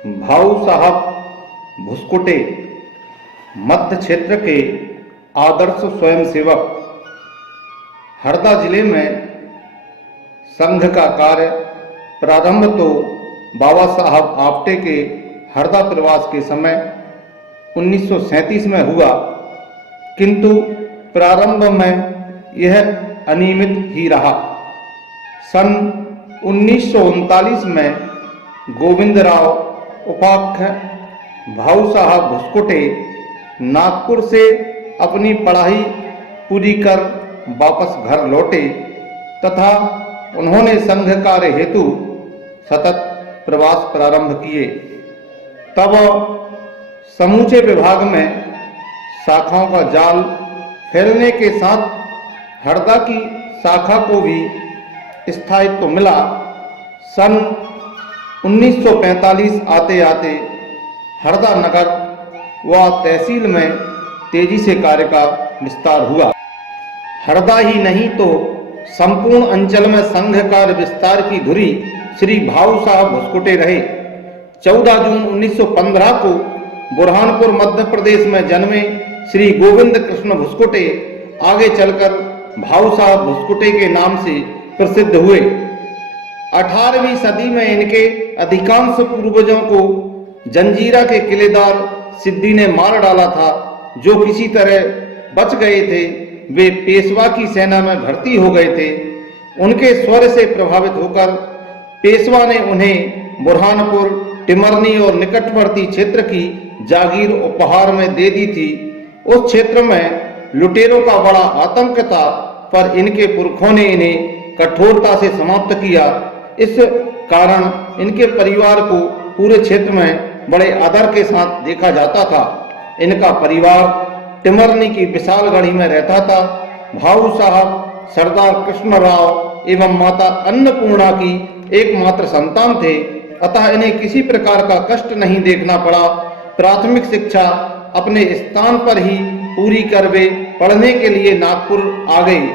भाऊ साहब भुसकुटे मध्य क्षेत्र के आदर्श स्वयंसेवक। हरदा जिले में संघ का कार्य प्रारंभ तो बाबा साहब आपटे के हरदा प्रवास के समय 1937 में हुआ, किंतु प्रारंभ में यह अनियमित ही रहा। सन 1939 में गोविंदराव उपाख्य भाऊ साहब भुसकुटे नागपुर से अपनी पढ़ाई पूरी कर वापस घर लौटे तथा उन्होंने संघ कार्य हेतु सतत प्रवास प्रारंभ किए। तब समूचे विभाग में शाखाओं का जाल फैलने के साथ हरदा की शाखा को भी स्थायित्व मिला। सन 1945 आते आते हरदा नगर व तहसील में तेजी से कार्य का विस्तार हुआ। हरदा ही नहीं तो संपूर्ण अंचल में संघ कार्य विस्तार की धुरी श्री भाऊ साहब भुसकुटे रहे। 14 जून 1915 को बुरहानपुर मध्य प्रदेश में जन्मे श्री गोविंद कृष्ण भुसकुटे आगे चलकर भाऊ साहब भुसकुटे के नाम से प्रसिद्ध हुए। 18वीं सदी में इनके अधिकांश पूर्वजों को जंजीरा के किलेदार सिद्दी ने मार डाला था। जो किसी तरह बच गए थे वे पेशवा की सेना में भर्ती हो गए थे। उनके स्वर से प्रभावित होकर पेशवा ने उन्हें बुरहानपुर, टिमरनी और निकटवर्ती क्षेत्र की जागीर उपहार में दे दी थी। उस क्षेत्र में लुटेरों का बड़ा आतंक था, पर इनके पुरखों ने इन्हें कठोरता से समाप्त किया। इस कारण इनके परिवार को पूरे क्षेत्र में बड़े आदर के साथ देखा जाता था। इनका परिवार टिमरनी की विशाल गढ़ी में रहता था। भाऊ साहब सरदार कृष्णराव एवं माता अन्नपूर्णा की एकमात्र संतान थे, अतः इन्हें किसी प्रकार का कष्ट नहीं देखना पड़ा। प्राथमिक शिक्षा अपने स्थान पर ही पूरी कर वे पढ़ने के लिए नागपुर आ गए।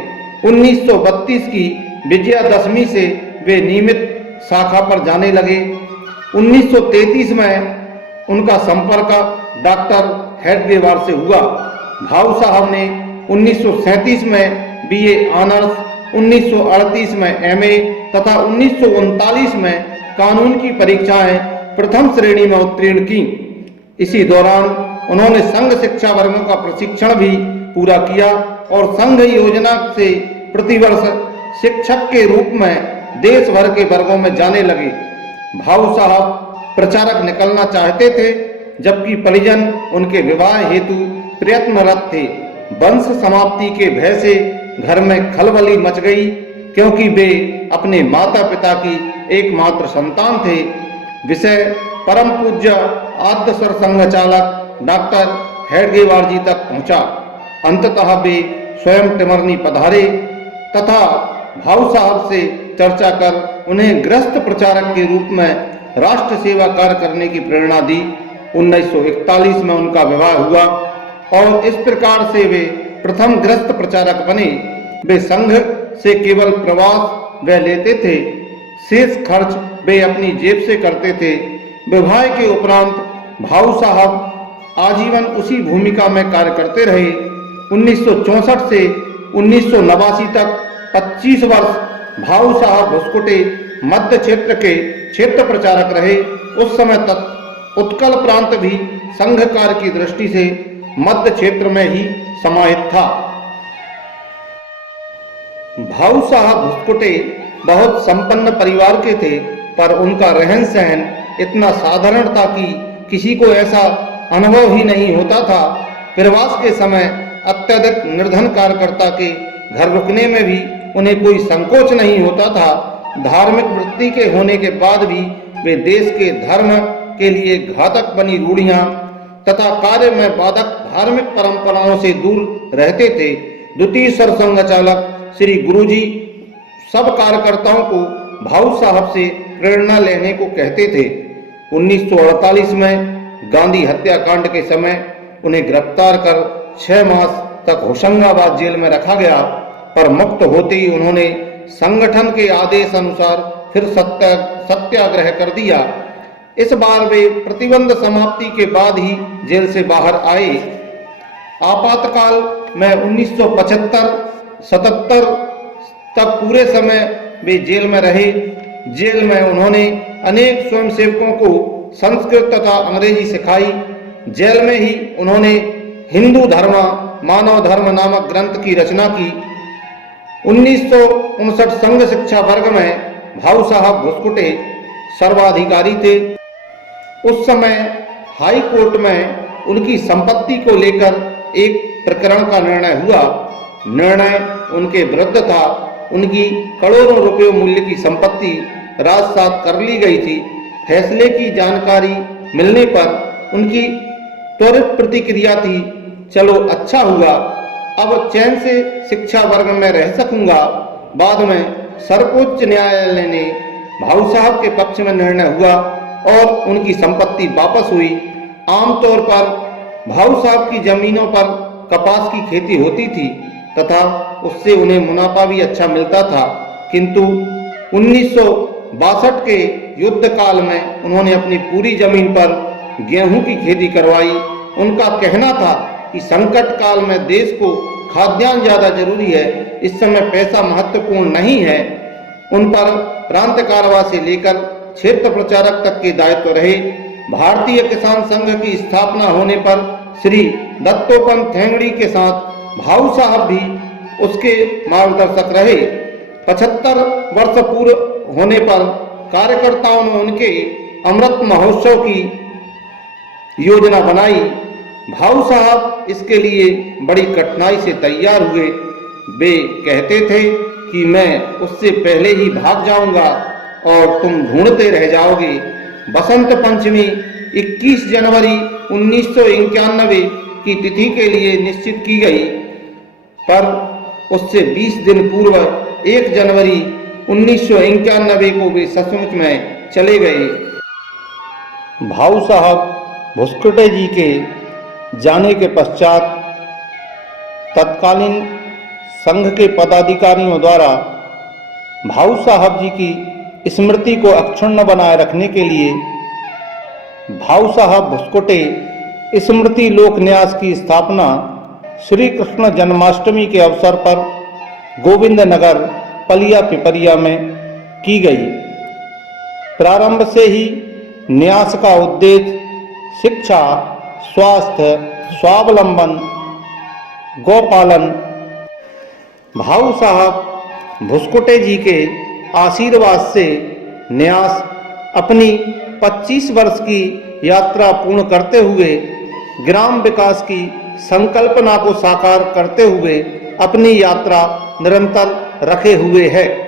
1932 की विजयादशमी से वे नियमित शाखा पर जाने लगे। 1933 में उनका संपर्क डॉक्टर हेडगेवार से हुआ। भाऊ साहब ने 1937 में बीए ऑनर्स, 1938 में एमए तथा 1939 में कानून की परीक्षाएं प्रथम श्रेणी में उत्तीर्ण की। इसी दौरान उन्होंने संघ शिक्षा वर्गों का प्रशिक्षण भी पूरा किया और संघ योजना से प्रतिवर्ष शिक्षक के रूप में देश भर के वर्गों में जाने लगे। भाऊ साहब प्रचारक निकलना चाहते थे, जबकि परिजन उनके विवाह हेतु प्रयत्नरत थे। वंश समाप्ति के भय से घर में खलबली मच गई, क्योंकि वे अपने माता पिता की एकमात्र संतान थे। विषय परम पूज्य आद्य सर संघ चालक डॉक्टर हेडगेवार जी तक पहुंचा। अंततः वे स्वयं टिमरनी पधारे तथा भाऊ साहब से चर्चा कर उन्हें गृहस्थ प्रचारक के रूप में राष्ट्र सेवा कार्य करने की प्रेरणा दी। 1941 में उनका विवाह हुआ और इस प्रकार से वे प्रथम गृहस्थ प्रचारक बने। वे संघ से केवल प्रवास वे लेते थे, शेष खर्च वे अपनी जेब से करते थे। विवाह के उपरांत भाऊ साहब आजीवन उसी भूमिका में कार्य करते रहे। 1964 से 1989 तक 25 वर्ष भाऊ साहब भुसकुटे मध्य क्षेत्र के क्षेत्र प्रचारक रहे। उस समय तक उत्कल प्रांत भी संघ कार्य की दृष्टि से मध्य क्षेत्र में ही समाहित था। भाऊ साहब भुसकुटे बहुत संपन्न परिवार के थे, पर उनका रहन सहन इतना साधारण था कि किसी को ऐसा अनुभव ही नहीं होता था। प्रवास के समय अत्यधिक निर्धन कार्यकर्ता के घर रुकने में भी उन्हें कोई संकोच नहीं होता था। धार्मिक वृत्ति के होने के बाद भी वे देश के धर्म के लिए घातक बनी रूढ़ियां तथा कार्य में बाधक धार्मिक परंपराओं से दूर रहते थे। द्वितीय सरसंघ चालक श्री गुरुजी सब कार्यकर्ताओं को भाऊ साहब से प्रेरणा लेने को कहते थे। 1948 में गांधी हत्याकांड के समय उन्हें गिरफ्तार कर 6 मास तक होशंगाबाद जेल में रखा गया, पर मुक्त होते ही उन्होंने संगठन के आदेश अनुसार फिर सत्याग्रह कर दिया। इस बार वे प्रतिबंध समाप्ति के बाद ही जेल से बाहर आए। आपातकाल में 1975-77 तक पूरे समय वे जेल में रहे। जेल में उन्होंने अनेक स्वयंसेवकों को संस्कृत तथा अंग्रेजी सिखाई। जेल में ही उन्होंने हिंदू धर्म मानव धर्म नामक ग्रंथ की रचना की। 1959 संघ शिक्षा वर्ग में भाऊ साहब भुसकुटे सर्वाधिकारी थे। उस समय हाई कोर्ट में उनकी संपत्ति को लेकर एक प्रकरण का निर्णय हुआ। निर्णय उनके विरुद्ध था। उनकी करोड़ों रुपयों मूल्य की संपत्ति राजसात कर ली गई थी। फैसले की जानकारी मिलने पर उनकी त्वरित प्रतिक्रिया थी, चलो अच्छा हुआ, अब चैन से शिक्षा वर्ग में रह सकूंगा। बाद में सर्वोच्च न्यायालय ने भाऊ साहब के पक्ष में निर्णय हुआ और उनकी संपत्ति वापस हुई। आमतौर पर भाऊ साहब की जमीनों पर कपास की खेती होती थी तथा उससे उन्हें मुनाफा भी अच्छा मिलता था, किंतु 1962 के युद्ध काल में उन्होंने अपनी पूरी जमीन पर गेहूं की खेती करवाई। उनका कहना था कि संकट काल में देश को खाद्यान्न ज्यादा जरूरी है, इस समय पैसा महत्वपूर्ण नहीं है। उन पर प्रांत कारवा से लेकर क्षेत्र प्रचारक तक के दायित्व रहे। भारतीय किसान संघ की स्थापना होने पर श्री दत्तोपंत ठेंगड़ी के साथ भाऊ साहब भी उसके मार्गदर्शक रहे। 75 वर्ष पूर्ण होने पर कार्यकर्ताओं ने उनके अमृत महोत्सव की योजना बनाई। भाऊ साहब इसके लिए बड़ी कठिनाई से तैयार हुए। वे कहते थे कि मैं उससे पहले ही भाग जाऊंगा और तुम ढूंढते रह जाओगे। बसंत पंचमी 21 जनवरी 1991 की तिथि के लिए निश्चित की गई, पर उससे 20 दिन पूर्व 1 जनवरी 1991 को वे सचमुच में चले गए। भाऊ साहब भुसकुटे जी के जाने के पश्चात तत्कालीन संघ के पदाधिकारियों द्वारा भाऊ साहब जी की स्मृति को अक्षुण्ण बनाए रखने के लिए भाऊ साहब भुसकुटे स्मृति लोक न्यास की स्थापना श्री कृष्ण जन्माष्टमी के अवसर पर गोविंद नगर पलिया पिपरिया में की गई। प्रारंभ से ही न्यास का उद्देश्य शिक्षा, स्वास्थ्य, स्वावलंबन, गौपालन। भाऊ साहब भुसकुटे जी के आशीर्वाद से न्यास अपनी 25 वर्ष की यात्रा पूर्ण करते हुए ग्राम विकास की संकल्पना को साकार करते हुए अपनी यात्रा निरंतर रखे हुए है।